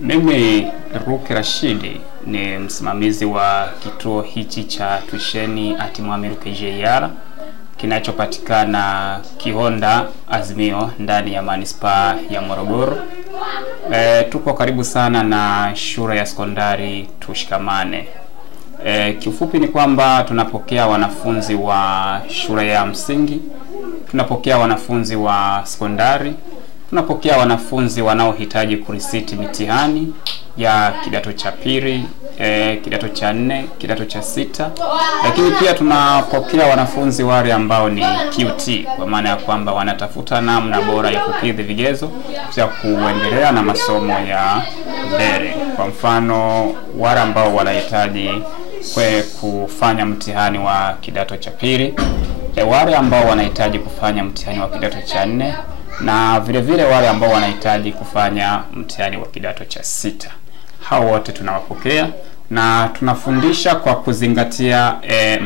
Mimi Ruki Rashidi ni msimamizi wa kituo hichi cha tuisheni Atimwamiruke JR kinachopatikana Kihonda Azimio ndani ya manispaa ya Morogoro. Tuko karibu sana na shule ya sekondari Tushikamane. Kiufupi ni kwamba tunapokea wanafunzi wa shule ya msingi, tunapokea wanafunzi wa sekondari, tunapokea wanafunzi wanaohitaji kurisiti mitihani ya kidato cha pili, kidato cha 4, kidato cha 6. Lakini pia tunapokea wanafunzi wale ambao ni QT, kwa maana ya kwamba wanatafuta namna bora ya kukidhi vigezo vya kuendelea na masomo ya mbele. Kwa mfano wale ambao wanahitaji kufanya mtihani wa kidato cha pili, wale ambao wanahitaji kufanya mtihani wa kidato cha 4, na vile vile wale ambao wanahitaji kufanya mtihani wa kidato cha 6. Hao wote tunawapokea na tunafundisha kwa kuzingatia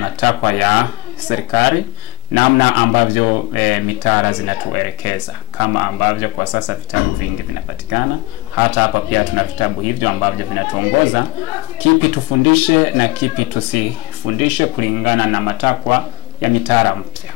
matakwa ya serikali, namna ambavyo mitaala zinatuelekeza, kama ambavyo kwa sasa vitabu vingi vinapatikana. Hata hapa pia tuna vitabu hivyo ambavyo vinatuongoza kipi tufundishe na kipi tusifundishe kulingana na matakwa ya mitaala mpya.